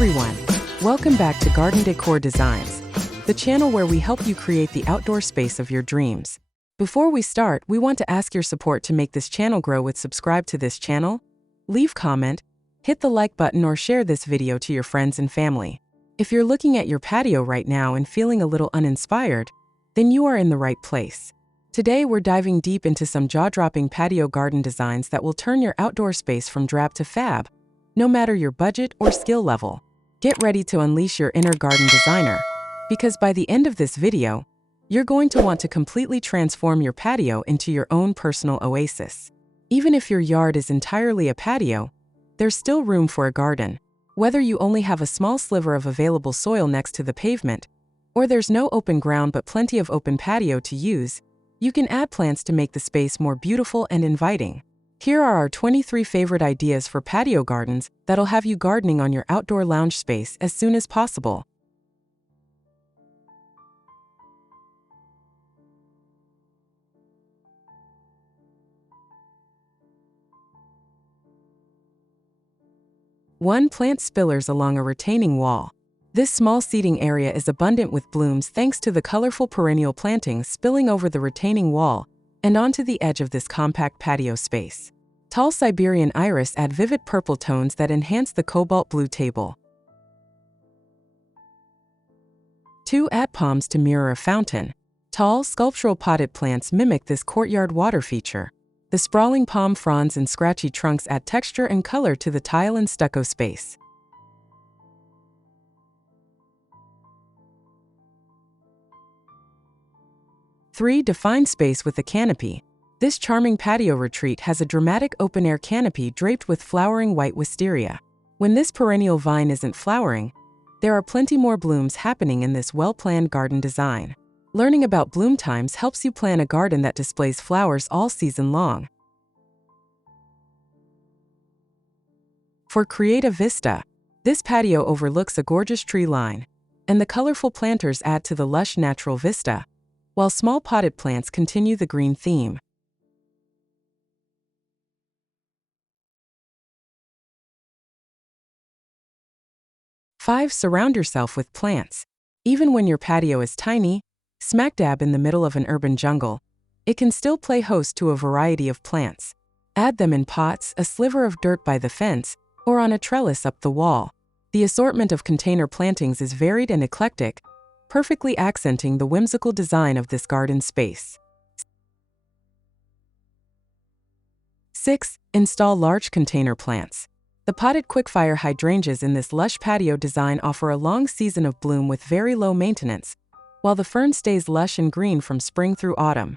everyone, welcome back to Garden Decor Designs, the channel where we help you create the outdoor space of your dreams. Before we start, we want to ask your support to make this channel grow with subscribe to this channel, leave comment, hit the like button or share this video to your friends and family. If you're looking at your patio right now and feeling a little uninspired, then you are in the right place. Today we're diving deep into some jaw-dropping patio garden designs that will turn your outdoor space from drab to fab, no matter your budget or skill level. Get ready to unleash your inner garden designer, because by the end of this video, you're going to want to completely transform your patio into your own personal oasis. Even if your yard is entirely a patio, there's still room for a garden. Whether you only have a small sliver of available soil next to the pavement, or there's no open ground but plenty of open patio to use, you can add plants to make the space more beautiful and inviting. Here are our 23 favorite ideas for patio gardens that'll have you gardening on your outdoor lounge space as soon as possible. One, plant spillers along a retaining wall. This small seating area is abundant with blooms thanks to the colorful perennial plantings spilling over the retaining wall and onto the edge of this compact patio space. Tall Siberian iris add vivid purple tones that enhance the cobalt blue table. 2, add palms to mirror a fountain. Tall, sculptural potted plants mimic this courtyard water feature. The sprawling palm fronds and scratchy trunks add texture and color to the tile and stucco space. 3, define space with a canopy. This charming patio retreat has a dramatic open-air canopy draped with flowering white wisteria. When this perennial vine isn't flowering, there are plenty more blooms happening in this well-planned garden design. Learning about bloom times helps you plan a garden that displays flowers all season long. For creative vista, this patio overlooks a gorgeous tree line, and the colorful planters add to the lush natural vista, while small potted plants continue the green theme. Five, surround yourself with plants. Even when your patio is tiny, smack dab in the middle of an urban jungle, it can still play host to a variety of plants. Add them in pots, a sliver of dirt by the fence, or on a trellis up the wall. The assortment of container plantings is varied and eclectic, perfectly accenting the whimsical design of this garden space. 6, install large container plants. The potted quickfire hydrangeas in this lush patio design offer a long season of bloom with very low maintenance, while the fern stays lush and green from spring through autumn.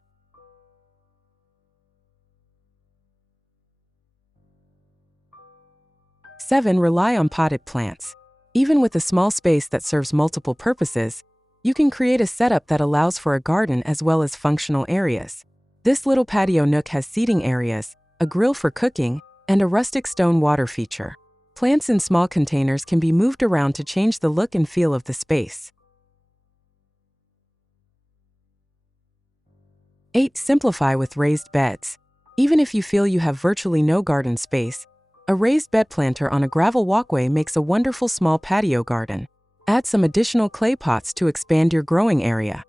7, rely on potted plants. Even with a small space that serves multiple purposes, you can create a setup that allows for a garden as well as functional areas. This little patio nook has seating areas, a grill for cooking, and a rustic stone water feature. Plants in small containers can be moved around to change the look and feel of the space. 8, simplify with raised beds. Even if you feel you have virtually no garden space, a raised bed planter on a gravel walkway makes a wonderful small patio garden. Add some additional clay pots to expand your growing area.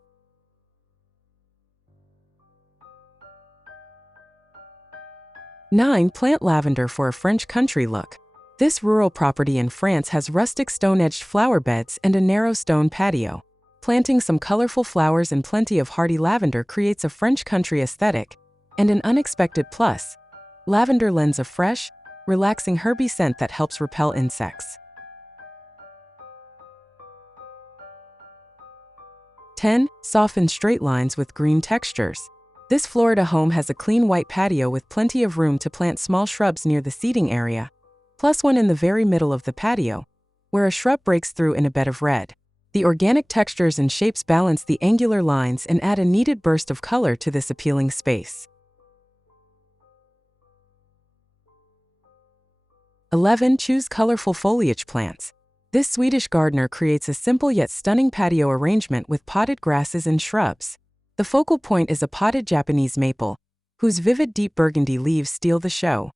9, plant lavender for a French country look. This rural property in France has rustic stone-edged flower beds and a narrow stone patio. Planting some colorful flowers and plenty of hardy lavender creates a French country aesthetic, and an unexpected plus. Lavender lends a fresh, relaxing herby scent that helps repel insects. 10, soften straight lines with green textures. This Florida home has a clean white patio with plenty of room to plant small shrubs near the seating area, plus one in the very middle of the patio, where a shrub breaks through in a bed of red. The organic textures and shapes balance the angular lines and add a needed burst of color to this appealing space. 11, choose colorful foliage plants. This Swedish gardener creates a simple yet stunning patio arrangement with potted grasses and shrubs. The focal point is a potted Japanese maple, whose vivid deep burgundy leaves steal the show.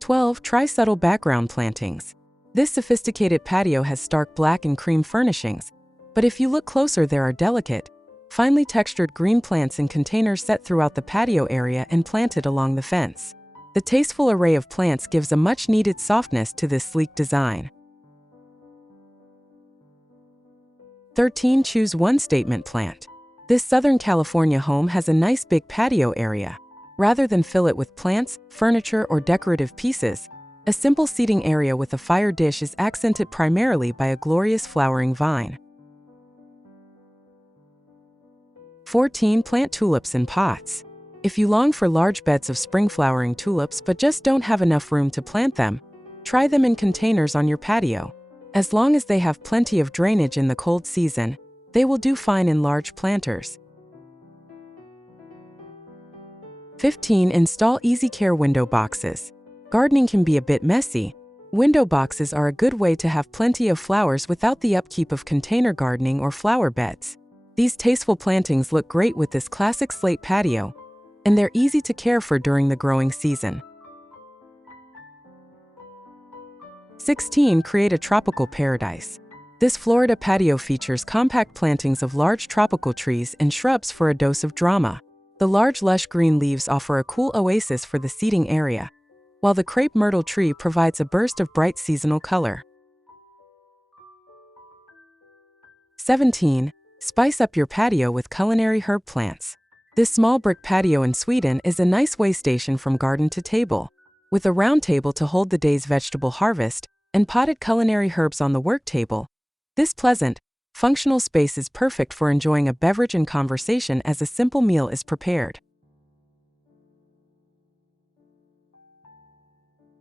12. Try subtle background plantings. This sophisticated patio has stark black and cream furnishings, but if you look closer, there are delicate, finely textured green plants in containers set throughout the patio area and planted along the fence. The tasteful array of plants gives a much-needed softness to this sleek design. 13. Choose one statement plant. This Southern California home has a nice big patio area. Rather than fill it with plants, furniture, or decorative pieces, a simple seating area with a fire dish is accented primarily by a glorious flowering vine. 14. Plant tulips in pots. If you long for large beds of spring-flowering tulips but just don't have enough room to plant them, try them in containers on your patio. As long as they have plenty of drainage in the cold season, they will do fine in large planters. 15. Install easy care window boxes. Gardening can be a bit messy. Window boxes are a good way to have plenty of flowers without the upkeep of container gardening or flower beds. These tasteful plantings look great with this classic slate patio, and they're easy to care for during the growing season. 16. Create a tropical paradise. This Florida patio features compact plantings of large tropical trees and shrubs for a dose of drama. The large lush green leaves offer a cool oasis for the seating area, while the crepe myrtle tree provides a burst of bright seasonal color. 17. Spice up your patio with culinary herb plants. This small brick patio in Sweden is a nice way station from garden to table. With a round table to hold the day's vegetable harvest and potted culinary herbs on the work table, this pleasant, functional space is perfect for enjoying a beverage and conversation as a simple meal is prepared.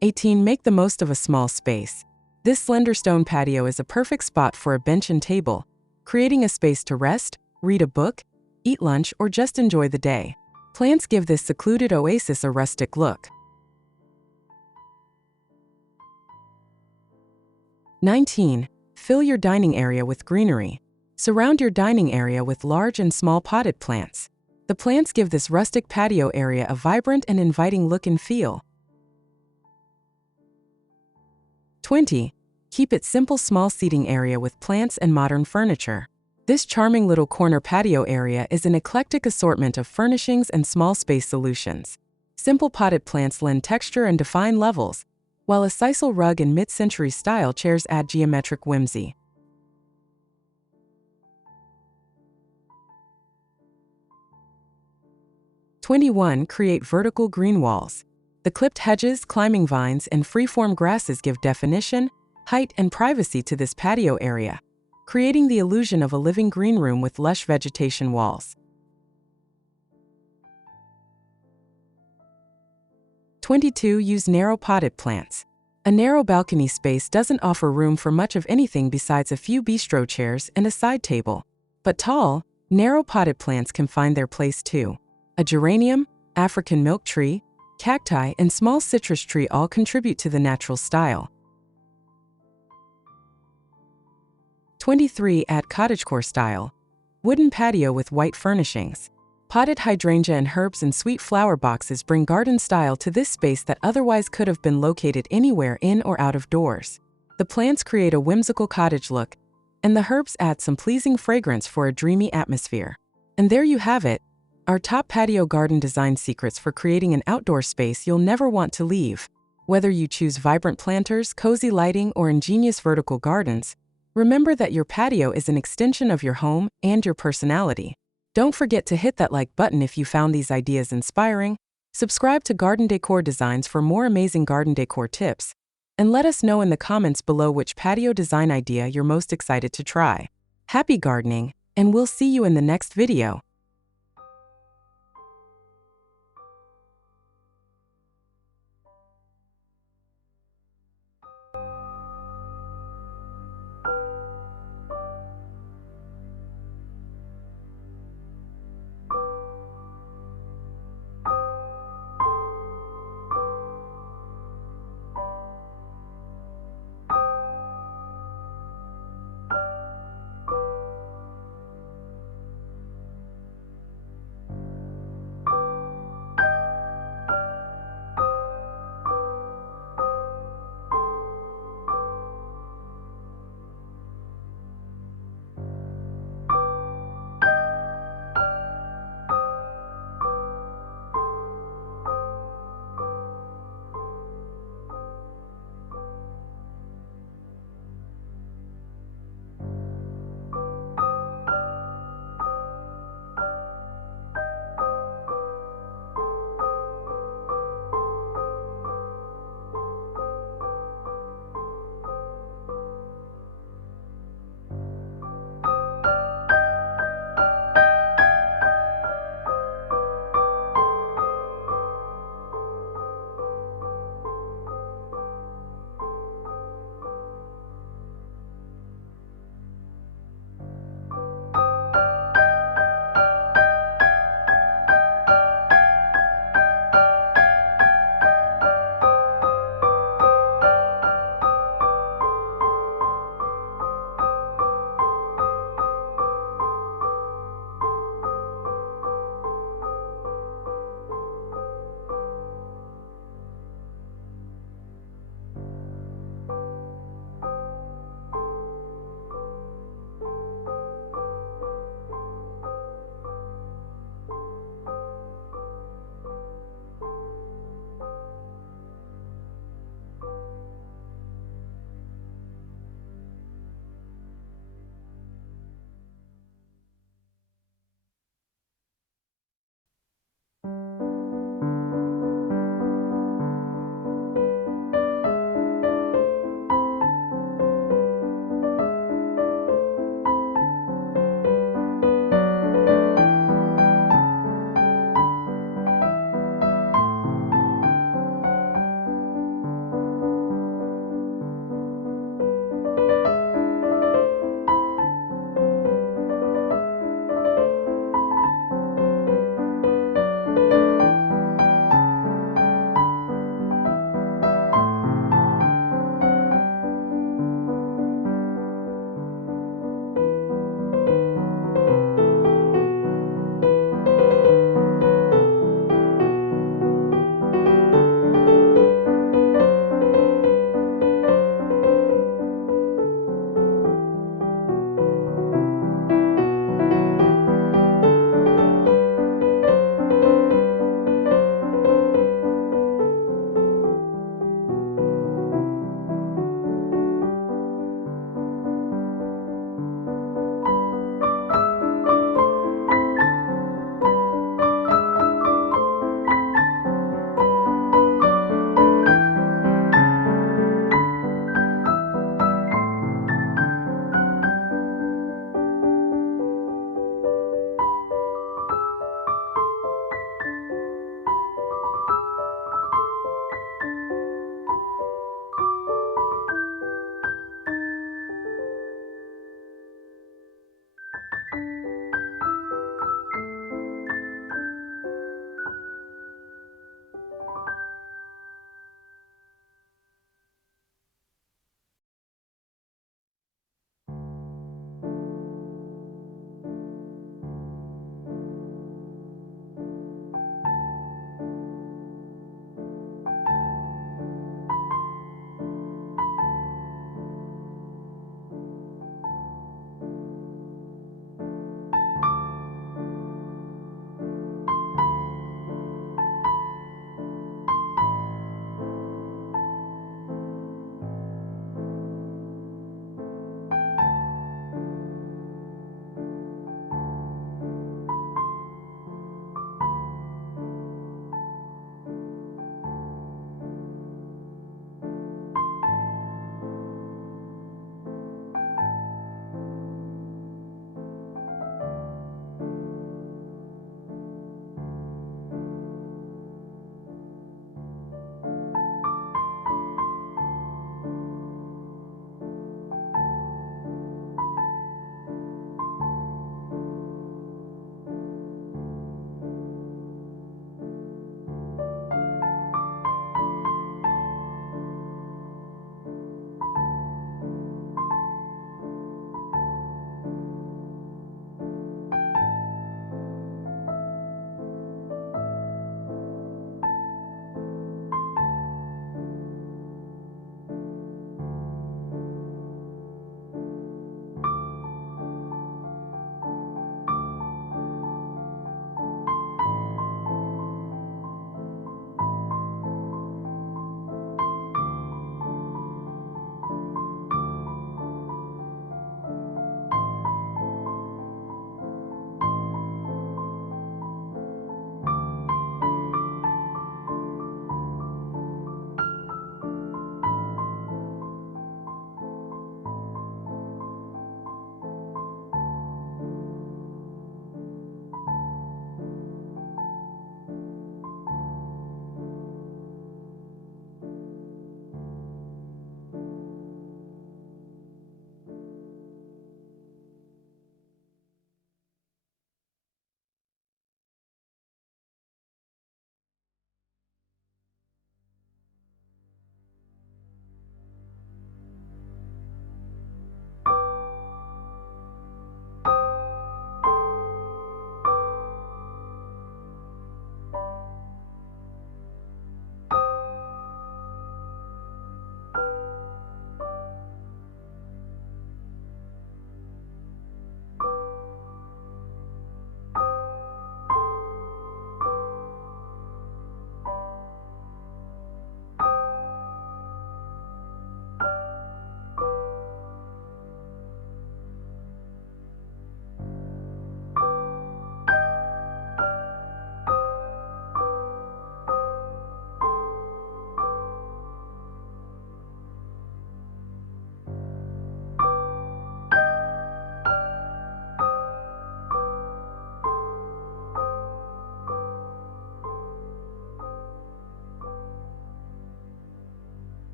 18. Make the most of a small space. This slender stone patio is a perfect spot for a bench and table, creating a space to rest, read a book, eat lunch, or just enjoy the day. Plants give this secluded oasis a rustic look. 19. Fill your dining area with greenery. Surround your dining area with large and small potted plants. The plants give this rustic patio area a vibrant and inviting look and feel. 20. Keep it simple. Small seating area with plants and modern furniture. This charming little corner patio area is an eclectic assortment of furnishings and small space solutions. Simple potted plants lend texture and define levels, while a sisal rug and mid-century style chairs add geometric whimsy. 21. Create vertical green walls. The clipped hedges, climbing vines, and free-form grasses give definition, height, and privacy to this patio area, creating the illusion of a living green room with lush vegetation walls. 22. Use narrow potted plants. A narrow balcony space doesn't offer room for much of anything besides a few bistro chairs and a side table. But tall, narrow potted plants can find their place too. A geranium, African milk tree, cacti, and small citrus tree all contribute to the natural style. 23. Add cottagecore style. Wooden patio with white furnishings. Potted hydrangea and herbs and sweet flower boxes bring garden style to this space that otherwise could have been located anywhere in or out of doors. The plants create a whimsical cottage look, and the herbs add some pleasing fragrance for a dreamy atmosphere. And there you have it, our top patio garden design secrets for creating an outdoor space you'll never want to leave. Whether you choose vibrant planters, cozy lighting, or ingenious vertical gardens, remember that your patio is an extension of your home and your personality. Don't forget to hit that like button if you found these ideas inspiring, subscribe to Garden Decor Designs for more amazing garden decor tips, and let us know in the comments below which patio design idea you're most excited to try. Happy gardening, and we'll see you in the next video.